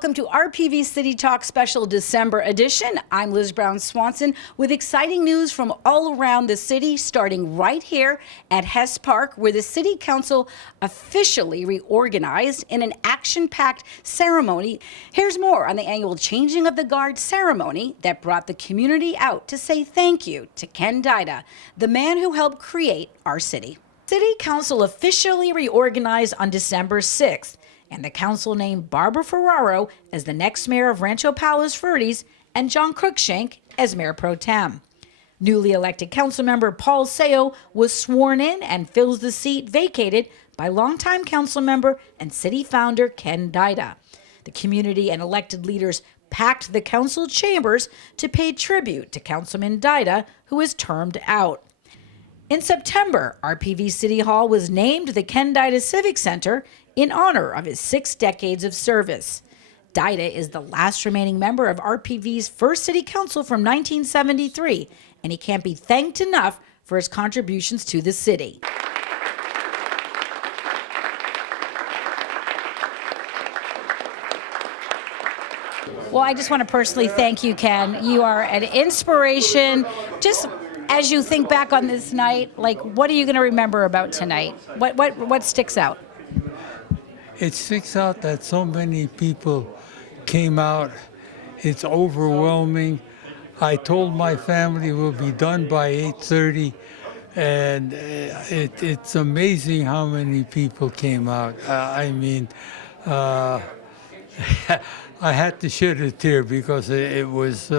welcome to RPV City Talk Special December edition. I'm Liz Brown Swanson with exciting news from all around the city, starting right here at Hess Park, where the City Council officially reorganized in an action-packed ceremony. Here's more on the annual Changing of the Guard ceremony that brought the community out to say thank you to Ken Dida, the man who helped create our city. City Council officially reorganized on December 6th. And the council named Barbara Ferraro as the next mayor of Rancho Palos Verdes and John Cruikshank as mayor pro tem. Newly elected councilmember Paul Seo was sworn in and fills the seat vacated by longtime council member and city founder Ken Dida. The community and elected leaders packed the council chambers to pay tribute to Councilman Dida, who is termed out. In September, RPV City Hall was named the Ken Dida Civic Center in honor of his 6 decades of service. Dida is the last remaining member of RPV's first city council from 1973, and he can't be thanked enough for his contributions to the city. Well, I just want to personally thank you, Ken. You are an inspiration. Just as you think back on this night, like, what are you going to remember about tonight? What sticks out? It sticks out that so many people came out. It's overwhelming. I told my family we'll be done by 8:30, and it's amazing how many people came out. I had to shed a tear because it's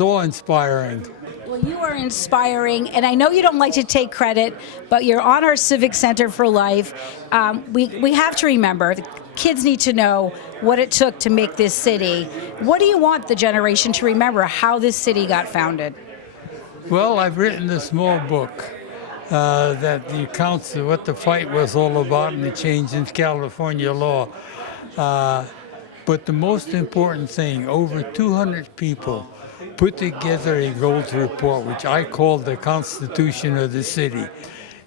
awe-inspiring. Well, you are inspiring, and I know you don't like to take credit, but you're on our Civic Center for life. We have to remember, the kids need to know what it took to make this city. What do you want the generation to remember how this city got founded? Well, I've written a small book that recounts what the fight was all about and the change in California law. But the most important thing, over 200 people put together a goals report, which I call the Constitution of the city.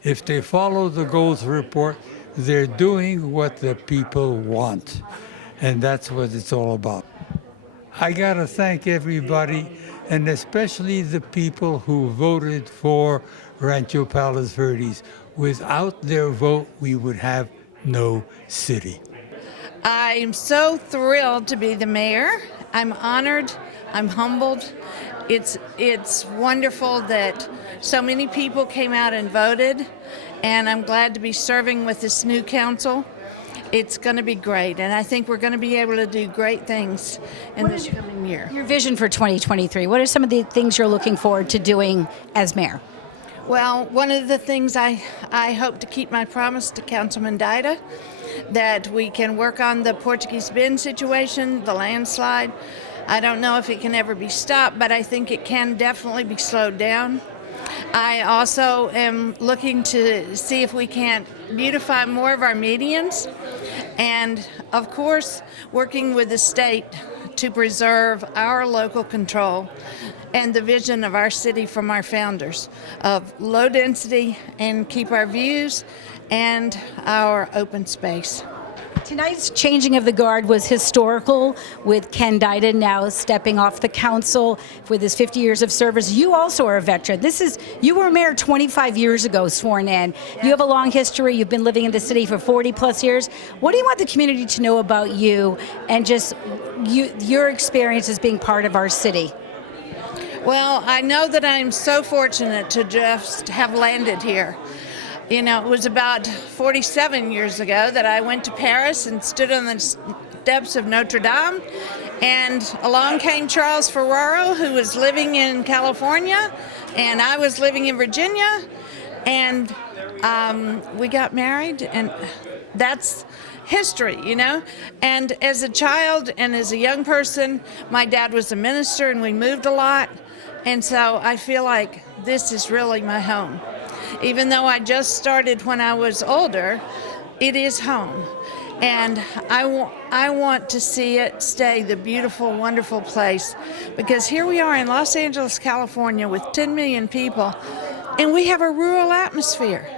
If they follow the goals report, they're doing what the people want. And that's what it's all about. I got to thank everybody, and especially the people who voted for Rancho Palos Verdes. Without their vote, we would have no city. I'm so thrilled to be the mayor. I'm honored. I'm humbled. It's wonderful that so many people came out and voted, and I'm glad to be serving with this new council. It's going to be great, and I think we're going to be able to do great things in this coming year. Your vision for 2023, what are some of the things you're looking forward to doing as mayor? Well, one of the things I hope to keep my promise to Councilman Dida, that we can work on the Portuguese Bend situation, the landslide. I don't know if it can ever be stopped, but I think it can definitely be slowed down. I also am looking to see if we can't beautify more of our medians, and of course working with the state to preserve our local control and the vision of our city from our founders of low density, and keep our views and our open space. Tonight's changing of the guard was historical, with Ken Dida now stepping off the council with his 50 years of service. You also are a veteran. You were mayor 25 years ago, sworn in. You have a long history. You've been living in the city for 40 plus years. What do you want the community to know about you and just your experience as being part of our city? Well, I know that I'm so fortunate to just have landed here. You know, it was about 47 years ago that I went to Paris and stood on the steps of Notre Dame, and along came Charles Ferraro, who was living in California, and I was living in Virginia, and we got married, and that's history, you know. And as a child and as a young person, my dad was a minister, and we moved a lot, and so I feel like this is really my home. Even though I just started when I was older, it is home. And I want to see it stay the beautiful, wonderful place, because here we are in Los Angeles, California with 10 million people, and we have a rural atmosphere.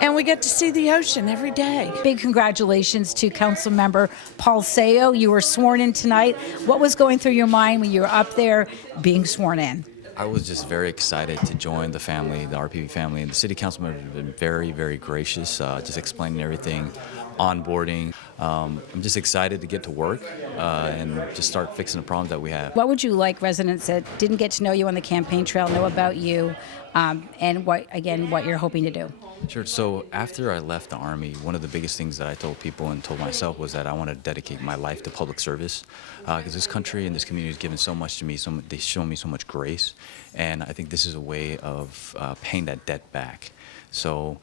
and we get to see the ocean every day. Big congratulations to Council Member Paul Sayo. You were sworn in tonight. What was going through your mind when you were up there being sworn in? I was just very excited to join the family, the RPV family, and the city council members have been very, very gracious, just explaining everything, onboarding. I'm just excited to get to work and just start fixing the problems that we have. What would you like residents that didn't get to know you on the campaign trail know about you, and what you're hoping to do? Sure. So after I left the Army, one of the biggest things that I told people and told myself was that I want to dedicate my life to public service, because this country and this community has given so much to me. They show me so much grace, and I think this is a way of paying that debt back. So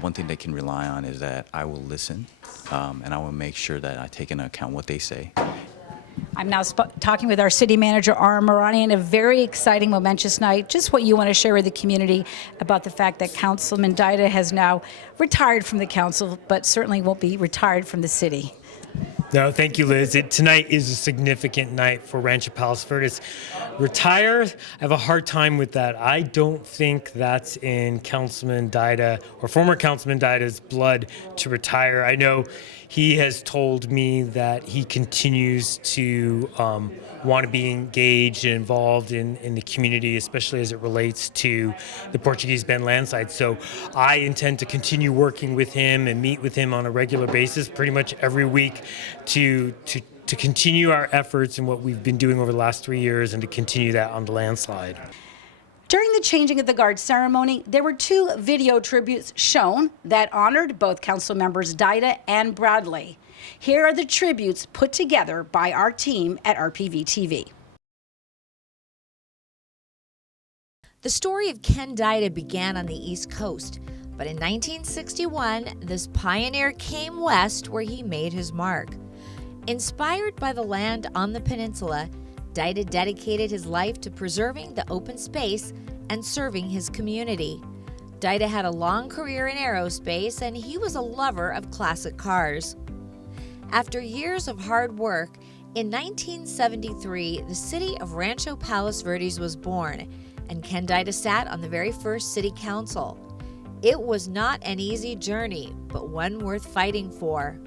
one thing they can rely on is that I will listen, and I will make sure that I take into account what they say. I'm now talking with our city manager, Ara Marani, and a very exciting, momentous night. Just what you want to share with the community about the fact that Councilman Dida has now retired from the council, but certainly won't be retired from the city. No, thank you, Liz. Tonight is a significant night for Rancho Palos Verdes. Retire, I have a hard time with that. I don't think that's in Councilman Dida or former Councilman Dida's blood to retire. I know he has told me that he continues to want to be engaged and involved in the community, especially as it relates to the Portuguese Bend landslide. So I intend to continue working with him and meet with him on a regular basis, pretty much every week, to continue our efforts in what we've been doing over the last 3 years and to continue that on the landslide. During the changing of the guard ceremony, there were 2 video tributes shown that honored both council members Dida and Bradley. Here are the tributes put together by our team at RPVtv. The story of Ken Dida began on the East Coast, but in 1961, this pioneer came west where he made his mark. Inspired by the land on the peninsula, Dida dedicated his life to preserving the open space and serving his community. Dida had a long career in aerospace, and he was a lover of classic cars. After years of hard work, in 1973, the city of Rancho Palos Verdes was born, and Ken Dida sat on the very first city council. It was not an easy journey, but one worth fighting for.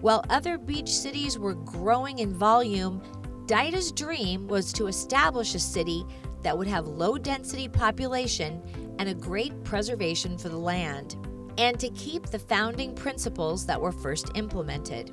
While other beach cities were growing in volume, Dida's dream was to establish a city that would have low-density population and a great preservation for the land, and to keep the founding principles that were first implemented.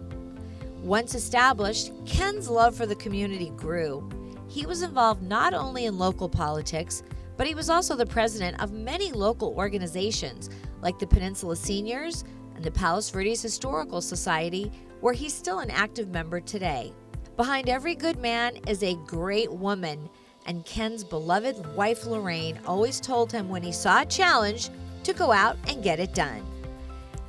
Once established, Ken's love for the community grew. He was involved not only in local politics, but he was also the president of many local organizations like the Peninsula Seniors and the Palos Verdes Historical Society, where he's still an active member today. Behind every good man is a great woman, and Ken's beloved wife Lorraine always told him when he saw a challenge to go out and get it done.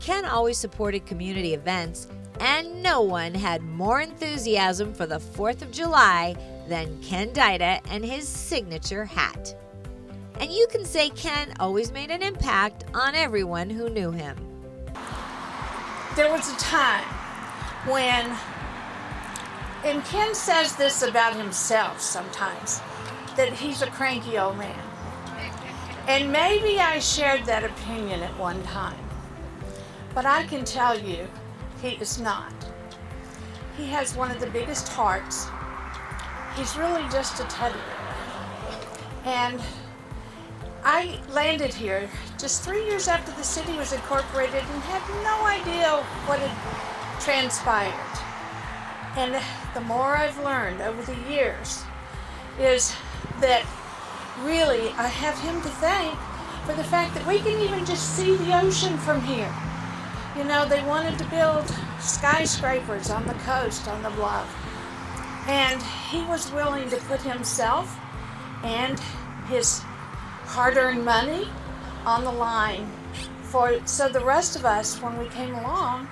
Ken always supported community events, and no one had more enthusiasm for the 4th of July than Ken Dida and his signature hat. And you can say Ken always made an impact on everyone who knew him. There was a time when, and Ken says this about himself sometimes, that he's a cranky old man. And maybe I shared that opinion at one time. But I can tell you, he is not. He has one of the biggest hearts. He's really just a teddy bear. And I landed here just 3 years after the city was incorporated and had no idea what had transpired. And the more I've learned over the years is that really I have him to thank for the fact that we can even just see the ocean from here. You know, they wanted to build skyscrapers on the coast, on the bluff. And he was willing to put himself and his hard-earned money on the line so the rest of us, when we came along,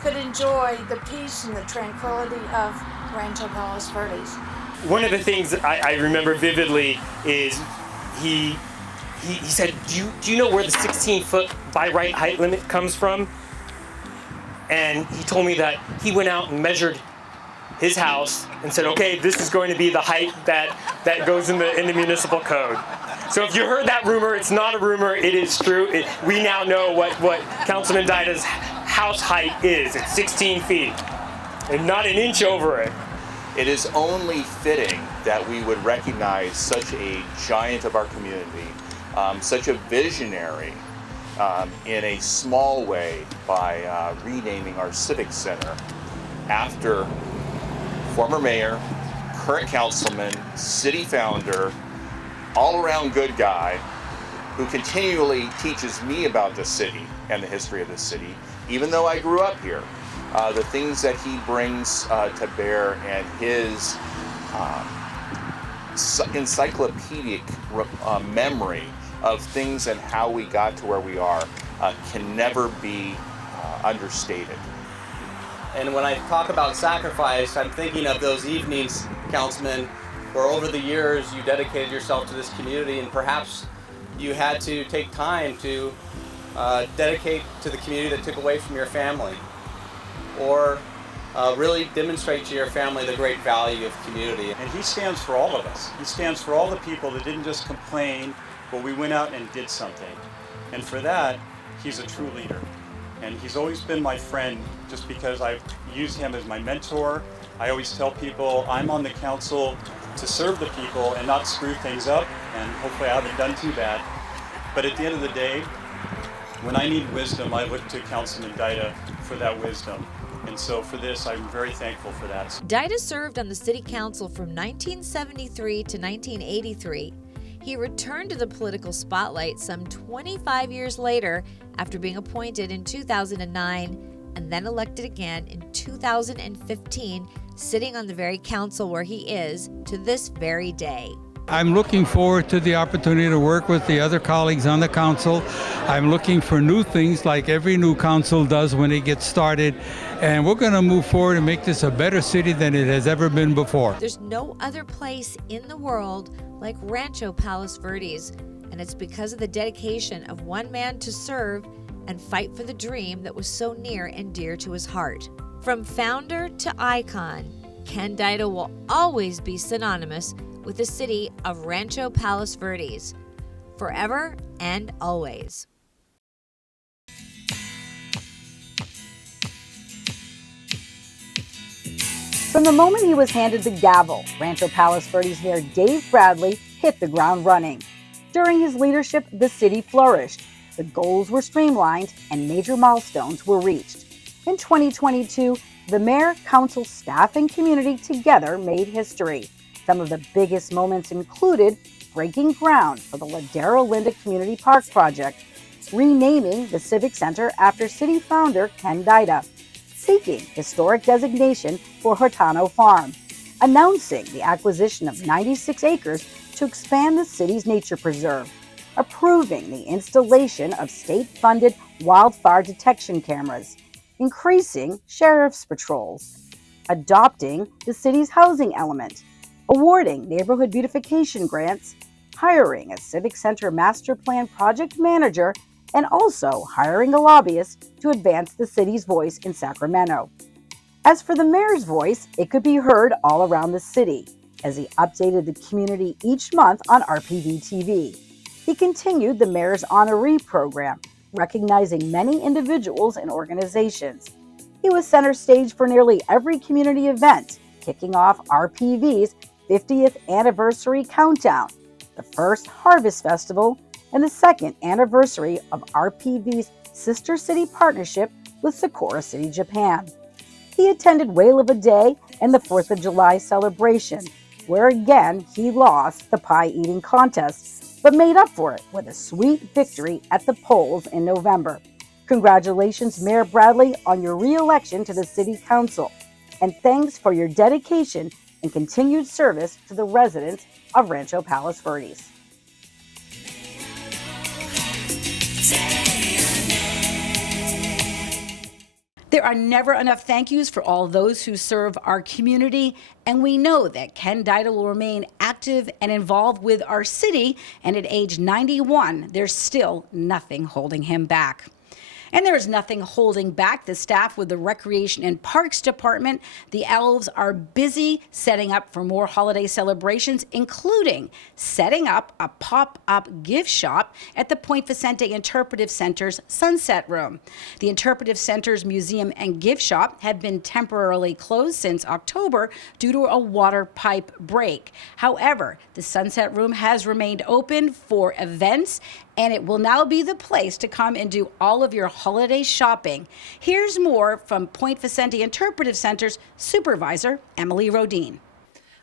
could enjoy the peace and the tranquility of Rancho Palos Verdes. One of the things that I remember vividly is he said, do you know where the 16-foot by right height limit comes from? And he told me that he went out and measured his house and said, okay, this is going to be the height that goes in the municipal code. So if you heard that rumor, it's not a rumor, it is true. We now know what Councilman Dida's house height is. It's 16 feet and not an inch over it. It is only fitting that we would recognize such a giant of our community, such a visionary in a small way by renaming our Civic Center after former mayor, current councilman, city founder, all-around good guy who continually teaches me about the city and the history of the city, even though I grew up here. The things that he brings to bear and his encyclopedic memory of things and how we got to where we are can never be understated. And when I talk about sacrifice, I'm thinking of those evenings, Councilman, where over the years you dedicated yourself to this community, and perhaps you had to take time to dedicate to the community that took away from your family, or really demonstrate to your family the great value of community. And he stands for all of us. He stands for all the people that didn't just complain, but we went out and did something. And for that, he's a true leader. And he's always been my friend just because I've used him as my mentor. I always tell people I'm on the council to serve the people and not screw things up, and hopefully I haven't done too bad. But at the end of the day, when I need wisdom, I look to Councilman Dida for that wisdom. And so for this, I'm very thankful for that. Dida served on the city council from 1973 to 1983. He returned to the political spotlight some 25 years later after being appointed in 2009 and then elected again in 2015, sitting on the very council where he is to this very day. I'm looking forward to the opportunity to work with the other colleagues on the council. I'm looking for new things like every new council does when it gets started. And we're going to move forward and make this a better city than it has ever been before. There's no other place in the world like Rancho Palos Verdes, and it's because of the dedication of one man to serve and fight for the dream that was so near and dear to his heart. From founder to icon, Ken Dida will always be synonymous with the city of Rancho Palos Verdes, forever and always. From the moment he was handed the gavel, Rancho Palos Verdes Mayor Dave Bradley hit the ground running. During his leadership, the city flourished. The goals were streamlined and major milestones were reached. In 2022, the mayor, council, staff, and community together made history. Some of the biggest moments included breaking ground for the Ladero Linda Community Park project, renaming the Civic Center after city founder Ken Dida, seeking historic designation for Hortano Farm, announcing the acquisition of 96 acres to expand the city's nature preserve, approving the installation of state-funded wildfire detection cameras, increasing sheriff's patrols, adopting the city's housing element, awarding neighborhood beautification grants, hiring a Civic Center master plan project manager, and also hiring a lobbyist to advance the city's voice in Sacramento. As for the mayor's voice, it could be heard all around the city as he updated the community each month on RPVtv. He continued the mayor's honoree program, recognizing many individuals and organizations. He was center stage for nearly every community event, kicking off RPV's 50th anniversary countdown, the first Harvest Festival, and the second anniversary of RPV's sister city partnership with Sakura City, Japan. He attended Whale of a Day and the 4th of July celebration, where again he lost the pie-eating contest, but made up for it with a sweet victory at the polls in November. Congratulations, Mayor Bradley, on your re-election to the City Council, and thanks for your dedication and continued service to the residents of Rancho Palos Verdes. There are never enough thank yous for all those who serve our community, and we know that Ken Dida will remain active and involved with our city, and at age 91, there's still nothing holding him back. And there is nothing holding back the staff with the Recreation and Parks Department. The elves are busy setting up for more holiday celebrations, including setting up a pop-up gift shop at the Point Vicente Interpretive Center's Sunset Room. The Interpretive Center's museum and gift shop have been temporarily closed since October due to a water pipe break. However, the Sunset Room has remained open for events, and it will now be the place to come and do all of your holiday shopping. Here's more from Point Vicente Interpretive Center's supervisor, Emily Rodine.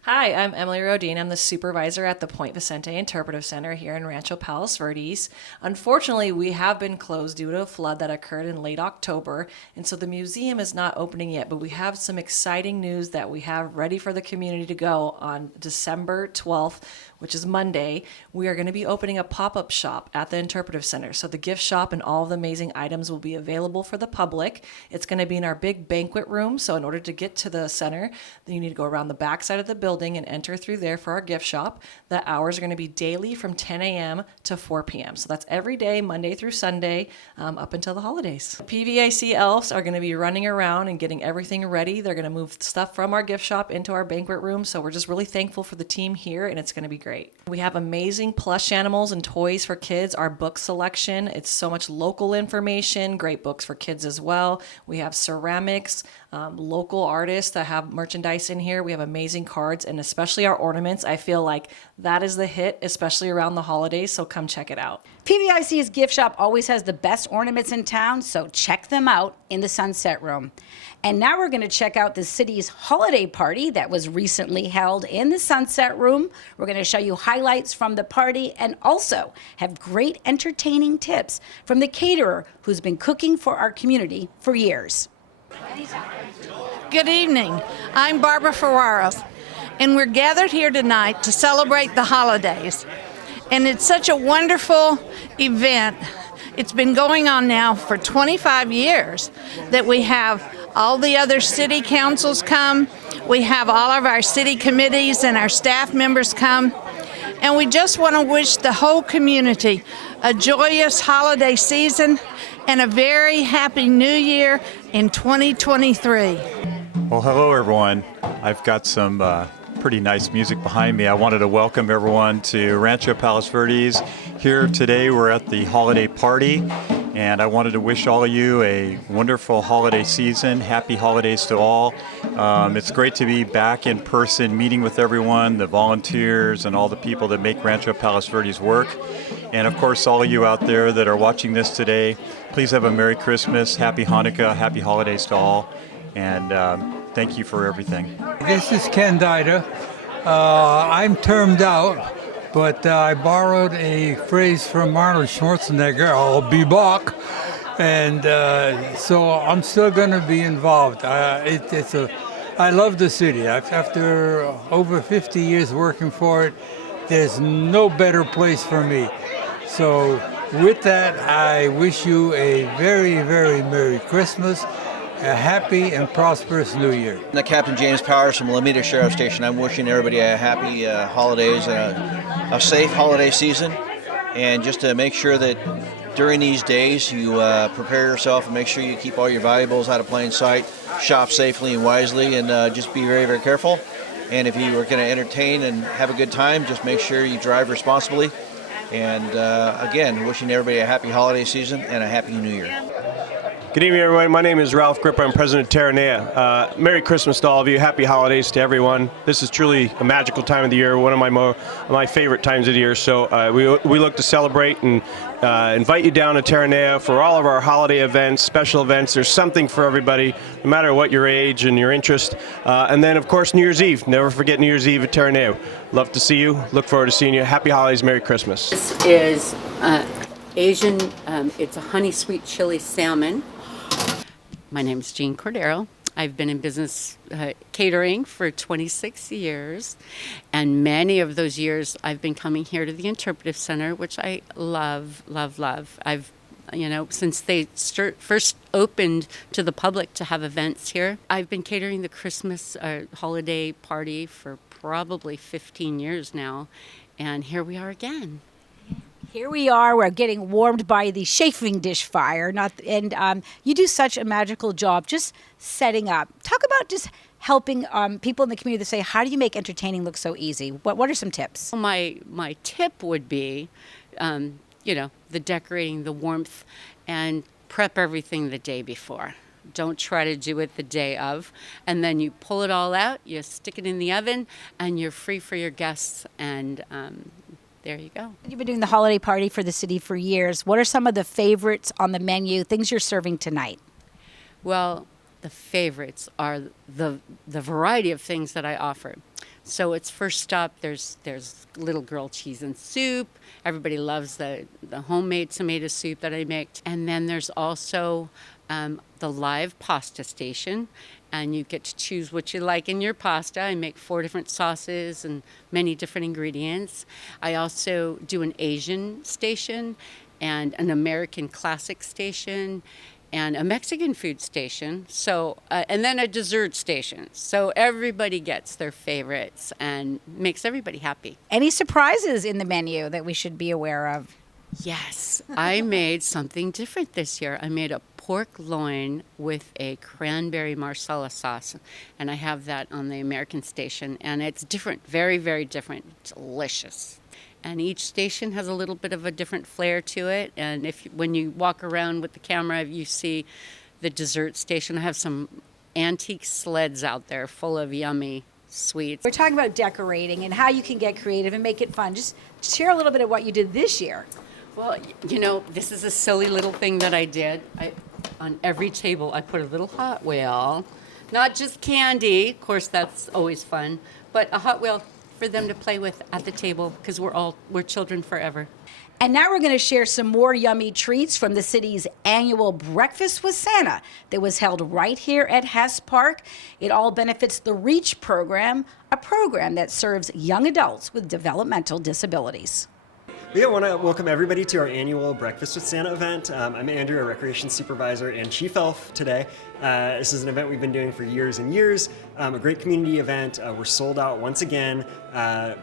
Hi, I'm Emily Rodine. I'm the supervisor at the Point Vicente Interpretive Center here in Rancho Palos Verdes. Unfortunately, we have been closed due to a flood that occurred in late October, and so the museum is not opening yet, but we have some exciting news that we have ready for the community to go on December 12th, which is Monday. We are going to be opening a pop-up shop at the Interpretive Center. So the gift shop and all of the amazing items will be available for the public. It's going to be in our big banquet room. So in order to get to the center, you need to go around the back side of the building and enter through there for our gift shop. The hours are going to be daily from 10 a.m. to 4 p.m. So that's every day, Monday through Sunday, up until the holidays. PVIC elves are going to be running around and getting everything ready. They're going to move stuff from our gift shop into our banquet room. So we're just really thankful for the team here, and it's going to be great. We have amazing plush animals and toys for kids. Our book selection, it's so much local information, great books for kids as well. We have ceramics, local artists that have merchandise in here. We have amazing cards, and especially our ornaments. I feel like that is the hit, especially around the holidays, so come check it out. PVIC's gift shop always has the best ornaments in town, so check them out in the Sunset Room. And now we're going to check out the city's holiday party that was recently held in the Sunset Room. We're going to show you highlights from the party and also have great entertaining tips from the caterer who's been cooking for our community for years. Good evening. I'm Barbara Ferraro, and we're gathered here tonight to celebrate the holidays. And it's such a wonderful event. It's been going on now for 25 years that we have all the other city councils come. We have all of our city committees and our staff members come. And we just want to wish the whole community a joyous holiday season and a very happy new year in 2023. Well, hello everyone. I've got some pretty nice music behind me. I wanted to welcome everyone to Rancho Palos Verdes. Here today we're at the holiday party, and I wanted to wish all of you a wonderful holiday season. Happy holidays to all. It's great to be back in person, meeting with everyone, the volunteers and all the people that make Rancho Palos Verdes work. And of course, all of you out there that are watching this today, please have a Merry Christmas, Happy Hanukkah, Happy Holidays to all, and thank you for everything. This is Ken Dida. I'm termed out, but I borrowed a phrase from Arnold Schwarzenegger, I'll be back. And so I'm still going to be involved. I love the city. After over 50 years working for it, there's no better place for me. So with that, I wish you a very, very Merry Christmas, a happy and prosperous New Year. I'm Captain James Powers from Alameda Sheriff Station. I'm wishing everybody a happy holidays and a safe holiday season. And just to make sure that during these days you prepare yourself and make sure you keep all your valuables out of plain sight, shop safely and wisely, and just be very, very careful. And if you are going to entertain and have a good time, just make sure you drive responsibly. And again, wishing everybody a happy holiday season and a happy New Year. Good evening, everyone. My name is Ralph Gripper. I'm president of Terranea. Merry Christmas to all of you. Happy holidays to everyone. This is truly a magical time of the year, one of my favorite times of the year. So we look to celebrate and invite you down to Terranea for all of our holiday events, special events. There's something for everybody, no matter what your age and your interest. And then, of course, New Year's Eve. Never forget New Year's Eve at Terranea. Love to see you. Look forward to seeing you. Happy holidays. Merry Christmas. This is Asian. It's a honey sweet chili salmon. My name is Jean Cordero. I've been in business catering for 26 years, and many of those years I've been coming here to the Interpretive Center, which I love, love, love. I've, since they first opened to the public to have events here, I've been catering the Christmas holiday party for probably 15 years now, and here we are again. Here we are. We're getting warmed by the chafing dish fire. You do such a magical job just setting up. Talk about just helping people in the community to say, how do you make entertaining look so easy? What are some tips? My tip would be, the decorating, the warmth, and prep everything the day before. Don't try to do it the day of. And then you pull it all out, you stick it in the oven, and you're free for your guests. And there you go. You've been doing the holiday party for the city for years. What are some of the favorites on the menu, things you're serving tonight? Well, the favorites are the variety of things that I offer. So it's first up, there's little grilled cheese and soup. Everybody loves the homemade tomato soup that I make. And then there's also the live pasta station, and you get to choose what you like in your pasta. I make 4 different sauces and many different ingredients. I also do an Asian station and an American classic station and a Mexican food station, and then a dessert station. So everybody gets their favorites and makes everybody happy. Any surprises in the menu that we should be aware of? Yes, I made something different this year. I made a pork loin with a cranberry marsala sauce, and I have that on the American station, and it's different, very, very different, delicious. And each station has a little bit of a different flair to it. And when you walk around with the camera, you see the dessert station. I have some antique sleds out there full of yummy sweets. We're talking about decorating and how you can get creative and make it fun. Just share a little bit of what you did this year. Well, this is a silly little thing that I did. On every table, I put a little Hot Wheel. Not just candy, of course, that's always fun, but a Hot Wheel for them to play with at the table, because we're children forever. And now we're going to share some more yummy treats from the city's annual Breakfast with Santa that was held right here at Hess Park. It all benefits the REACH program, a program that serves young adults with developmental disabilities. We want to welcome everybody to our annual Breakfast with Santa event. I'm Andrew, a recreation supervisor and chief elf today. This is an event we've been doing for years and years. A great community event. We're sold out once again.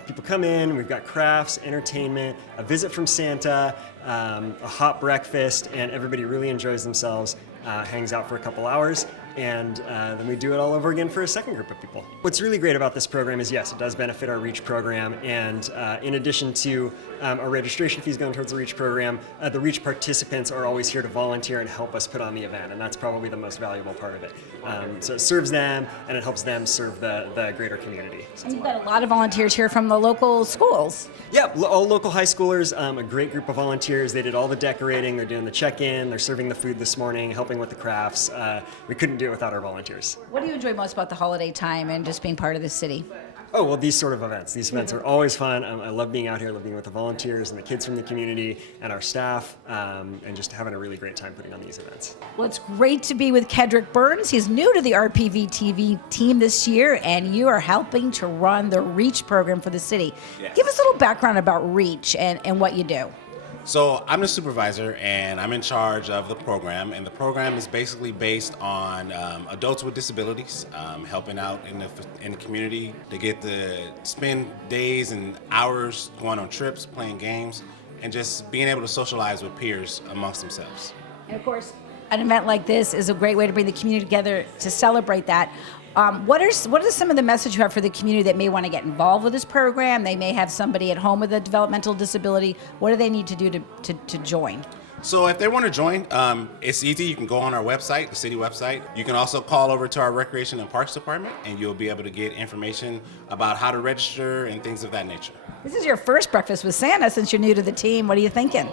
People come in, we've got crafts, entertainment, a visit from Santa, a hot breakfast, and everybody really enjoys themselves, hangs out for a couple hours. And then we do it all over again for a second group of people. What's really great about this program is, yes, it does benefit our REACH program, and in addition to our registration fees going towards the REACH program, the REACH participants are always here to volunteer and help us put on the event, and that's probably the most valuable part of it. So it serves them, and it helps them serve the greater community. And you've got a lot of volunteers here from the local schools. Yeah, all local high schoolers, a great group of volunteers. They did all the decorating, they're doing the check-in, they're serving the food this morning, helping with the crafts. We couldn't do it without our volunteers. What do you enjoy most about the holiday time and just being part of the city? Oh, well, these sort of events. These events are always fun. I love being out here, I love being with the volunteers and the kids from the community and our staff, and just having a really great time putting on these events. Well, it's great to be with Kedrick Burns. He's new to the RPVtv team this year, and you are helping to run the REACH program for the city. Yes. Give us a little background about REACH and what you do. So I'm the supervisor, and I'm in charge of the program, and the program is basically based on adults with disabilities, helping out in the community. They get to spend days and hours going on trips, playing games, and just being able to socialize with peers amongst themselves. And of course, an event like this is a great way to bring the community together to celebrate that. What are some of the message you have for the community that may want to get involved with this program? They may have somebody at home with a developmental disability. What do they need to do to join? So if they want to join, it's easy. You can go on our website, the city website. You can also call over to our Recreation and Parks Department, and you'll be able to get information about how to register and things of that nature. This is your first Breakfast with Santa since you're new to the team. What are you thinking?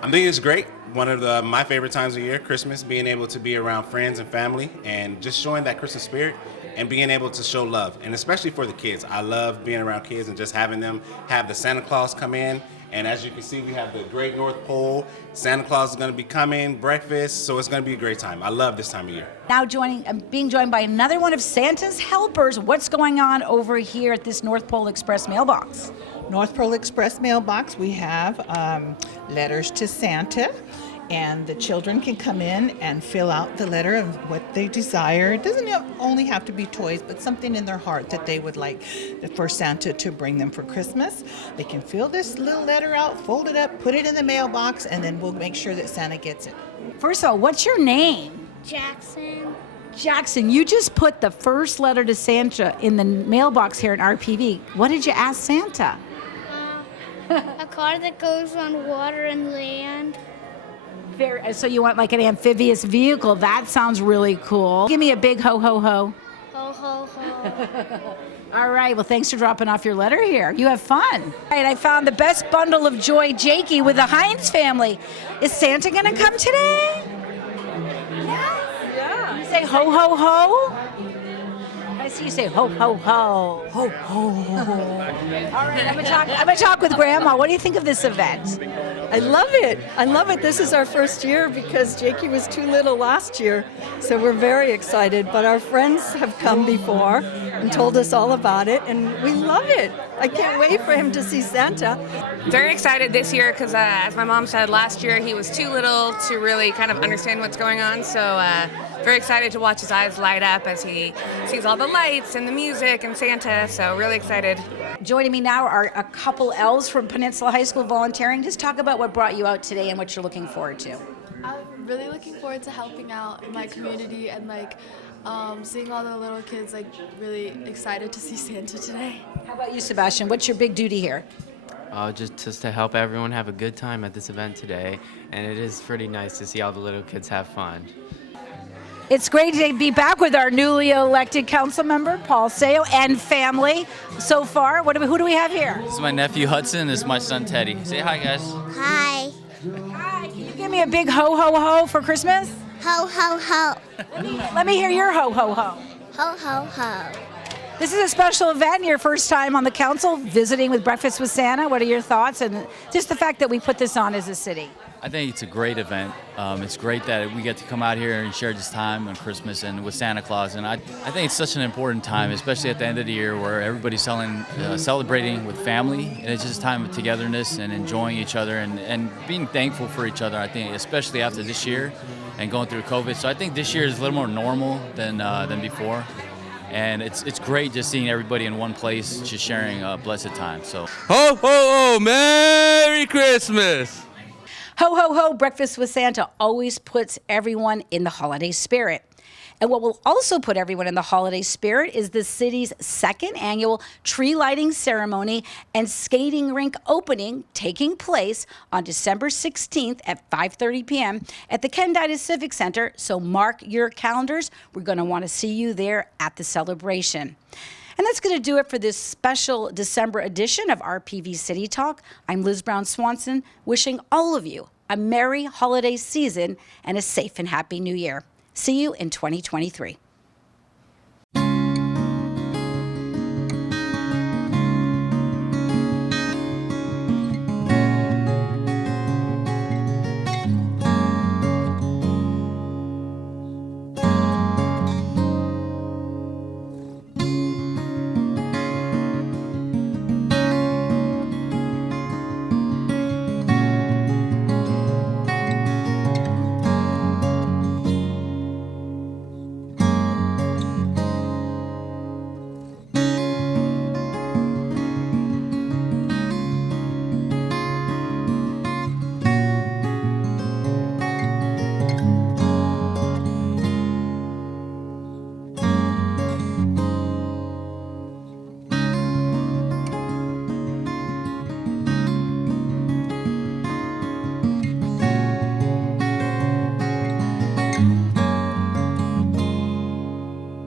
I'm thinking it's great. One of my favorite times of year, Christmas, being able to be around friends and family and just showing that Christmas spirit and being able to show love, and especially for the kids. I love being around kids and just having them have the Santa Claus come in. And as you can see, we have the Great North Pole. Santa Claus is going to be coming, breakfast, so it's going to be a great time. I love this time of year. Now being joined by another one of Santa's helpers. What's going on over here at this North Pole Express mailbox? North Pole Express mailbox, we have letters to Santa, and the children can come in and fill out the letter of what they desire. It doesn't only have to be toys, but something in their heart that they would like for Santa to bring them for Christmas. They can fill this little letter out, fold it up, put it in the mailbox, and then we'll make sure that Santa gets it. First of all, what's your name? Jackson. Jackson, you just put the first letter to Santa in the mailbox here at RPV. What did you ask Santa? A car that goes on water and land. So you want like an amphibious vehicle. That sounds really cool. Give me a big ho, ho, ho. Ho, ho, ho. All right, well, thanks for dropping off your letter here. You have fun. All right, I found the best bundle of joy, Jakey, with the Hines family. Is Santa going to come today? Yeah. You say ho, ho, ho? I see you say ho, ho, ho. Ho, ho, ho. All right, I'm gonna talk with Grandma. What do you think of this event? I love it. I love it. This is our first year because Jakey was too little last year. So we're very excited. But our friends have come before and told us all about it, and we love it. I can't wait for him to see Santa. Very excited this year because, as my mom said, last year he was too little to really kind of understand what's going on. So very excited to watch his eyes light up as he sees all the lights and the music and Santa. So really excited. Joining me now are a couple elves from Peninsula High School volunteering. Just talk about what brought you out today and what you're looking forward to. I'm really looking forward to helping out in my community and seeing all the little kids really excited to see Santa today. How about you, Sebastian? What's your big duty here? Just to help everyone have a good time at this event today, and it is pretty nice to see all the little kids have fun. It's great to be back with our newly elected council member, Paul Sayo, and family so far. Who do we have here? This is my nephew Hudson. This is my son Teddy. Say hi, guys. Hi. Hi. Can you give me a big ho, ho, ho for Christmas? Ho, ho, ho. Let me hear your ho, ho, ho. Ho, ho, ho. This is a special event, your first time on the council, visiting with Breakfast with Santa. What are your thoughts? And just the fact that we put this on as a city. I think it's a great event. It's great that we get to come out here and share this time on Christmas and with Santa Claus. And I think it's such an important time, especially at the end of the year where everybody's celebrating with family. And it's just a time of togetherness and enjoying each other and being thankful for each other, I think, especially after this year and going through COVID. So I think this year is a little more normal than before. And it's great just seeing everybody in one place, just sharing a blessed time. So, ho, ho, ho, Merry Christmas! Ho, ho, ho, Breakfast with Santa always puts everyone in the holiday spirit. And what will also put everyone in the holiday spirit is the city's second annual tree lighting ceremony and skating rink opening taking place on December 16th at 5:30 p.m. at the Kendida Civic Center. So mark your calendars. We're going to want to see you there at the celebration. And that's going to do it for this special December edition of RPV City Talk. I'm Liz Brown Swanson, wishing all of you a merry holiday season and a safe and happy new year. See you in 2023.